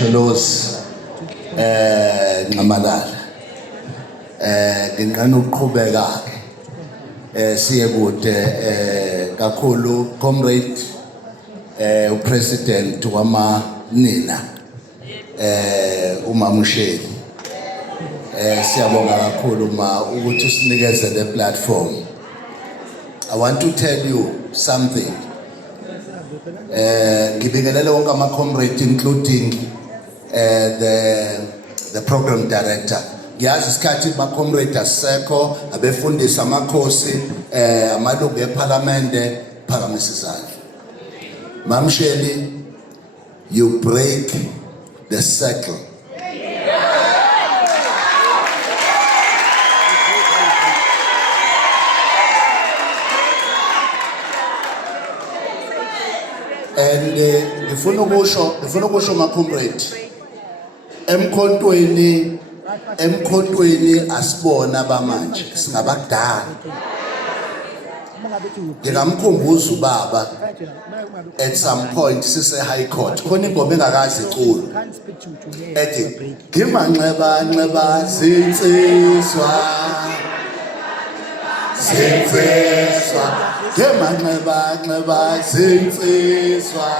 Msholozi Nxamalala nginqana ukuqhubeka siye kude kakhulu comrade upresident wamanina uMamusheli siyabonga kakhulu ukuthi usinikeze le platform. I want to tell you something. Ngibingelela wonke ama comrade including the program director. Ngiyazi isikhathi ma comrade asekho abefundisa amakhosi amalungu eParliament phakamisa izandla. Mamsheli, you break the circle. And ngifuna ukusho ma comrade emkhontweni asibona abamanje singabakudala. Ngingamkhumbuza ubaba at some point sise high court khona ingoma engakazi iculu ethi ngimanxeba zinsizwa ngimanxeba zinsizwa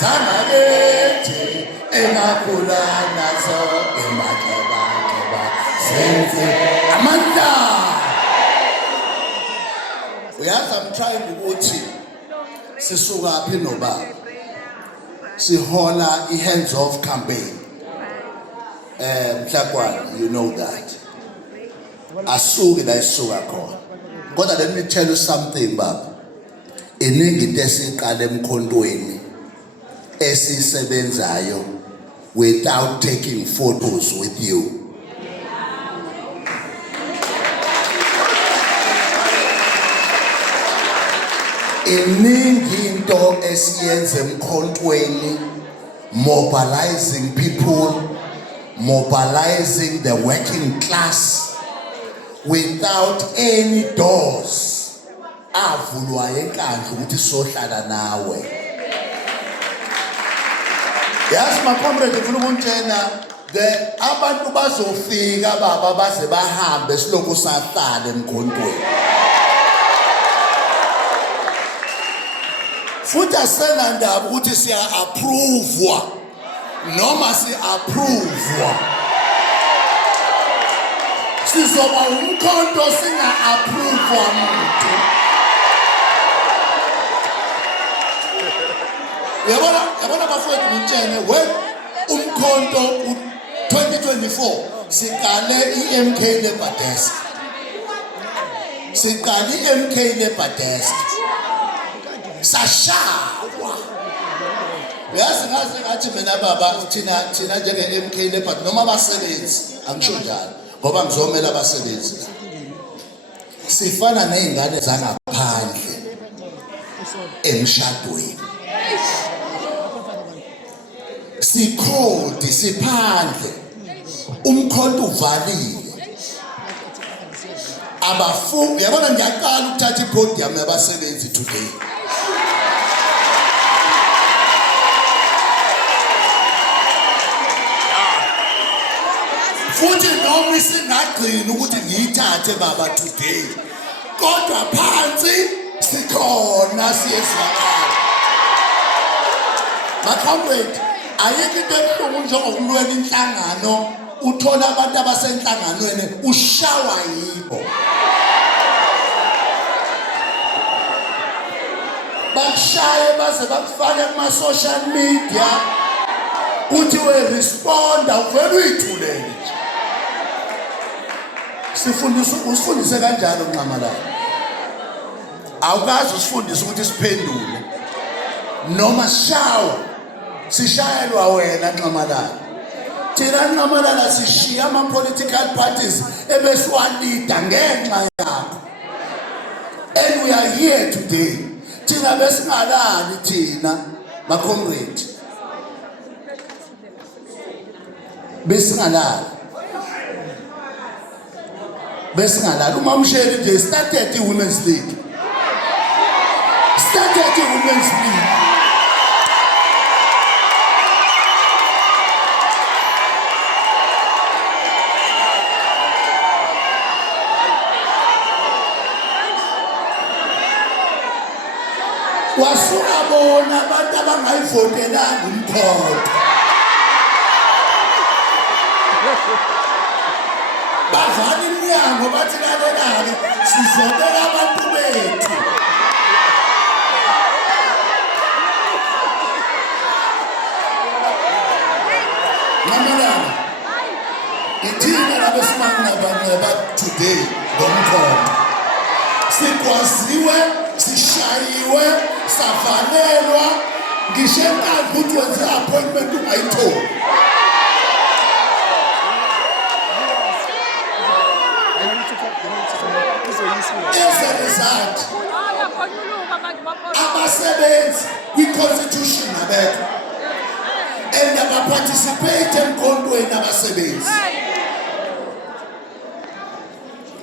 sanakethi engakhula nazo imanxeba Amanda, uyazi I'm trying ukuthi sisuka aphi nobaba sihola i-hands off campaign Mhlakwana, you know that asuki la isuka khona kodwa let me tell you something baba iningi into esiqala emkhontweni esisebenzayo without taking photos with you. Iningi into esiyenza emkhontweni, mobilizing people, mobilizing the working class without any doors avulwa enkandla ukuthi sohlala nawe. Yes, my comrade, ngifuna ukutshena the abantu bazofika baba baze bahambe siloko sahlala emkhontweni. Futhi asena ndaba ukuthi siya approvewa noma si approvewa. Sizoba umkhonto singa approvewa umuntu. Yabona bafowethu ngitshene we umkhonto 2024 siqale iMK Labour Desk. Siqale iMK Labour Desk. Sashawa. Yazi ngathi mina baba thina njenge MK Labour noma abasebenzi angisho njalo ngoba ngizomela abasebenzi. Sifana nezingane zangaphandle emshadweni. Sikhodi siphandle umkhonto uvalile. Abafundi yabona ngiyaqala ukuthatha ipodium yabasebenzi today. Futhi noma isingagcina ukuthi ngiyithathe baba today kodwa phansi sikhona siyezwakala. Ma comrade ayikho into ebuhlungu njengokulwela inhlangano uthola abantu abasenhlanganweni ushawa yibo. Bakushaye baze bakufake kuma social media uthi we responda uvela uyithulele nje. Usifundise kanjalo Nxamalala. Awukazi usifundise ukuthi siphendule noma sishayelwa wena Nxamalala. Thina Nxamalala sishiya ama political parties ebesiwalida ngenxa yakho. And we are here today. Thina besingalali thina ma comrade. Besingalali uMamusheli nje started iWomen's League. Asukabona abantu abangayivotelanga umkhonto. Bavala iminyango bathi lalelani sizobeka abantu bethu. Mamalana, ithina labesimanga banaba today ngomkhonto. Sikwaziwe, sishayiwe, savalelwa, ngisho enkandla ukuthi wenze appointment ungayitholi. As a result, abasebenzi kwi-constitution abekho and abaparticipate emkhontweni abasebenzi.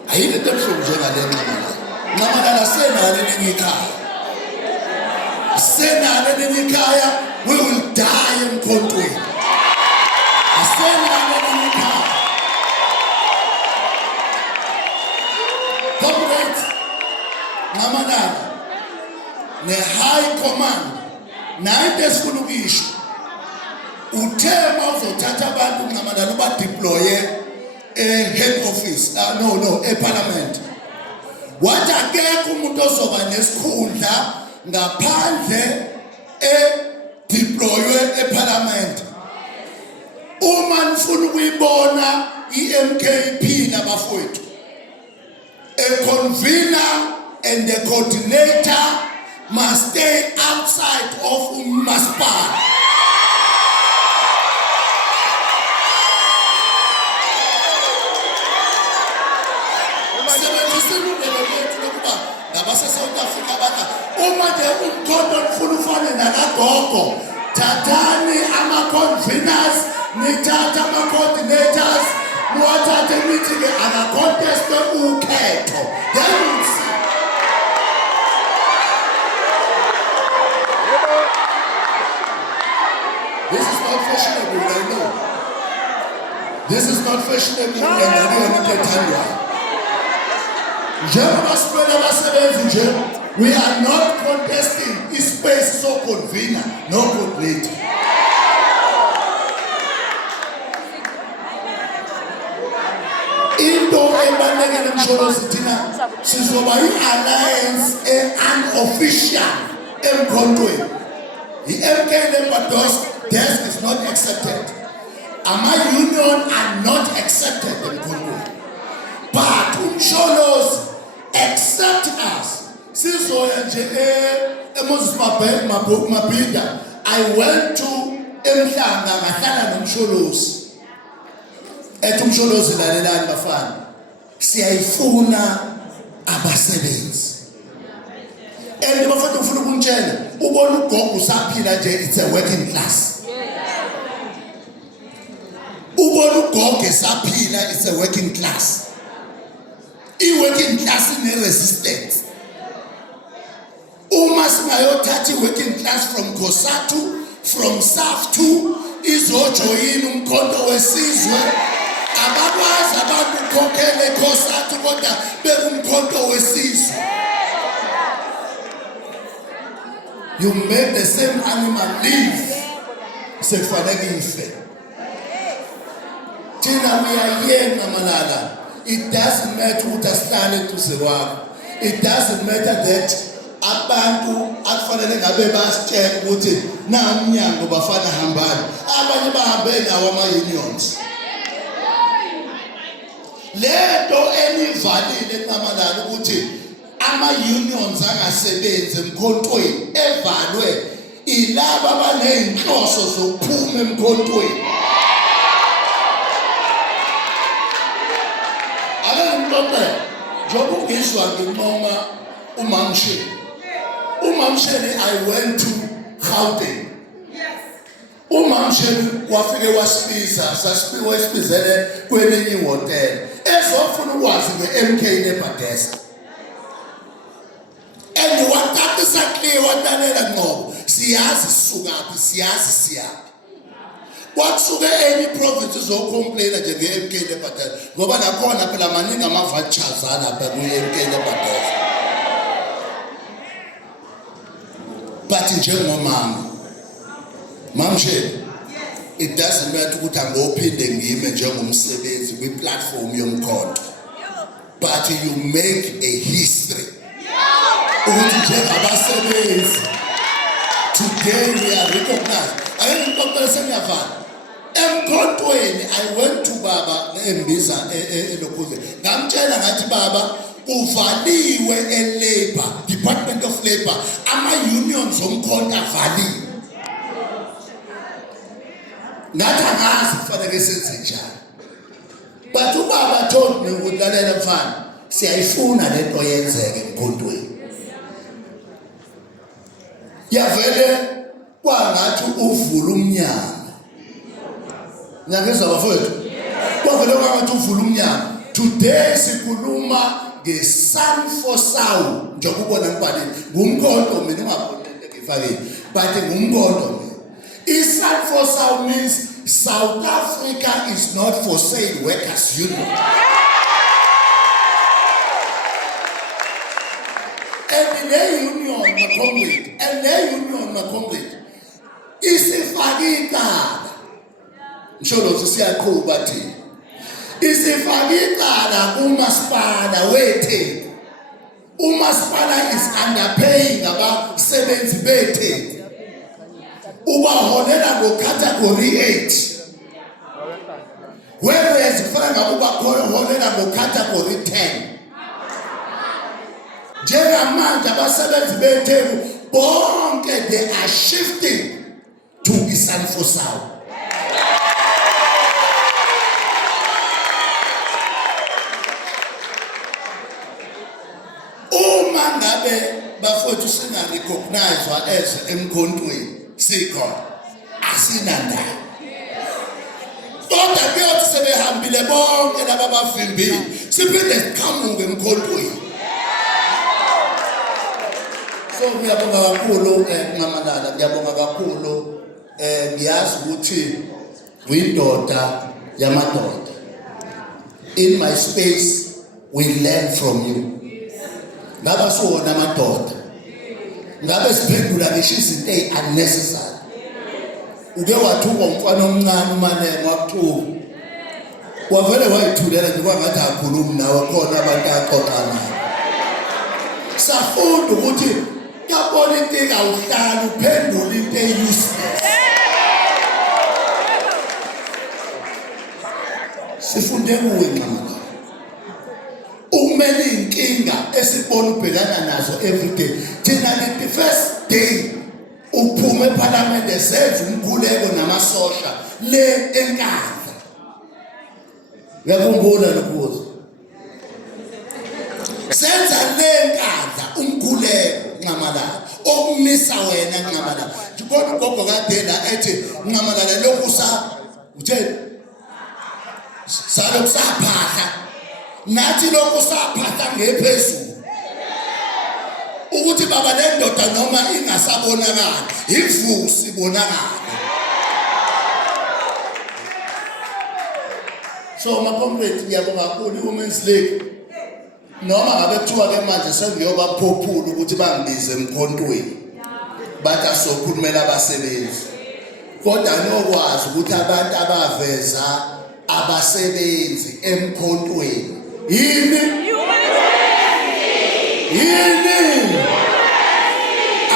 Ayile into ebuhlungu njengale nxamalala senalo elinye ikhaya. Senalo elinye ikhaya, we will die emkhontweni. Senalo elinye ikhaya. Comrades, nxamalala ne-high command nayo esifuna ukuyisho uthema uzothatha abantu nxamalala ubadeploye head office eparliament. Wathi akekho umuntu ozoba nesikhundla ngaphandle deploywe eparliament. Uma nifuna ukuyibona i-MKP nabafowethu, a convener and a coordinator must stay outside of umasipala. South Africa baka uma nje umkhonto ufuna ufane nakagogo, thathani ama-conveners, nithatha ama-coordinators, muwathathe nithi-ke akaconteste ukhetho. Then we'll see. This is not fashionable, I know. This is not fashionable, and I don't understand. We are not contesting this space so convener, no coordinator. Into ebalulekile msholozi thina sizoba i-alliance unofficial emkhontweni. I-MK Lembados desk is not accepted. Ama-union are not accepted emkhontweni. But umsholozi accept us. Sizoya nje Moses Mabhida. I went to Emhlanga ngahlala nomsholozi. Ethi umsholozi lalelani bafana. Siyayifuna abasebenzi. And bafana ufuna ukunitshela ubona ugogo usaphila nje, it's a working class. Ubona ugogo esaphila, it's a working class. I-working class ine-resistance. Uma singayothatha i-working class from COSATU, from SAFTU, izojoyina umkhonto wesizwe. Abakwazi abantu ukukhokhela eCOSATU kodwa bekumkhonto wesizwe. You make the same animal live. Sekufanele ife. Thina we are here nxamalala. It doesn't matter ukuthi asihlale eduze kwakho. It doesn't matter that abantu akufanele ngabe basitshela ukuthi na umnyango bafana hambani. Abanye bahambe nawo ama-unions. Lento enivalile nxamalala ukuthi ama-unions angasebenzi emkhontweni evalwe ilaba abaney'nhloso zokuphuma emkhontweni. Njoba ungizwa nginqoma uMamshele. uMamshele, I went to Gauteng. uMamshele wafike wasibiza, wasibizele kwelinye ihhotel ezofuna ukwazi nge-MK Lembados. And wathatisa clear watalela Ngcobo, siyazi sisukaphi, siyazi siyaphi. Kwakusuke any province uzocomplaina nje nge-MK Lembados ngoba nakhona phela maningi ama-vouchers alapha kwi-MK Lembados. but njengomama mamshele it doesn't matter ukuthi angophinde ngime njengomsebenzi kwi-platform yomkhonto, but you make a history ukuthi njengabasebenzi today we are recognized. Ayengikhokhela sengiyafana emkhontweni. I went to baba embiza elokuze ngamtshela ngathi baba uvaliwe e-Labor, Department of Labor, ama-unions omkhonto avaliwe. Ngathi angazi kufanele senze njani, but ubaba told me ukuthi lalela mfana, siyayifuna lento yenzeke emkhontweni. Yavele kwangathi uvula umnyango. Ngiyangizwa bafowethu, kwavele kwangathi uvula umnyango. Today sikhuluma nge-Sun for South, njengokubona ngibhaleni ngumkhonto mina ungaboni into ngifakile, but ngumkhonto mina. I-Sun for South means South Africa is not for sale workers union. And the union complete, and the union complete. Isifake icala. Msholo siyaqhuba thina. Isifake icala kumasipala wethu. Umasipala is underpaying abasebenzi bethu. Ubaholela ngo-category 8. Whereas kufana ubaholela ngo-category 10. Njengamanje abasebenzi bethu bonke they are shifting to i-Sun for South. Uma ngabe bafowethu singarecognizwa as emkhontweni sikhona asinandaba. Kodwa kuyothi sebehambile bonke laba bavimbile siphinde siqhamuke emkhontweni. So ngiyabonga kakhulu ngamalala, ngiyabonga kakhulu ngiyazi ukuthi uyindoda yamadoda. In my space we learn from you. Ngaba siwona amadoda, ngabe siphendula ngisho izinto unnecessary. Uke wathukwa umfana omncane uManene wakuthuka, wavele wayithulela nje kwangathi akhulumi nawe, khona abantu axoxa nawe. Safunda ukuthi yapolitiki awuhlala uphendula into useless. Sifunde kuwe nqamana umele inkinga esibona ubhekana nazo every day. Thina the first day uphume eParliament esenza umkhuleko namasosha le enkandla. Ngiyakhumbula lokho. Senza le enkandla umkhuleko nqamalala okumisa wena nqamalala. Ngibona ugogo kadela ethi nqamalala lokhu utheni salo kusaphatha nathi lokhu saphatha ngephezulu ukuthi baba le ndoda noma ingasabonakala ivusi ibonakala. So makomrade ngiyabonga kakhulu iWomen's League noma ngabe kuthiwa ke manje sengiyoba phophula ukuthi bangibize emkhontweni bathi asokhulumela abasebenzi, kodwa nokwazi ukuthi abantu abaveza abasebenzi emkhontweni yini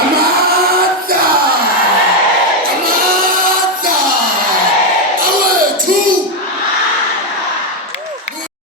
ama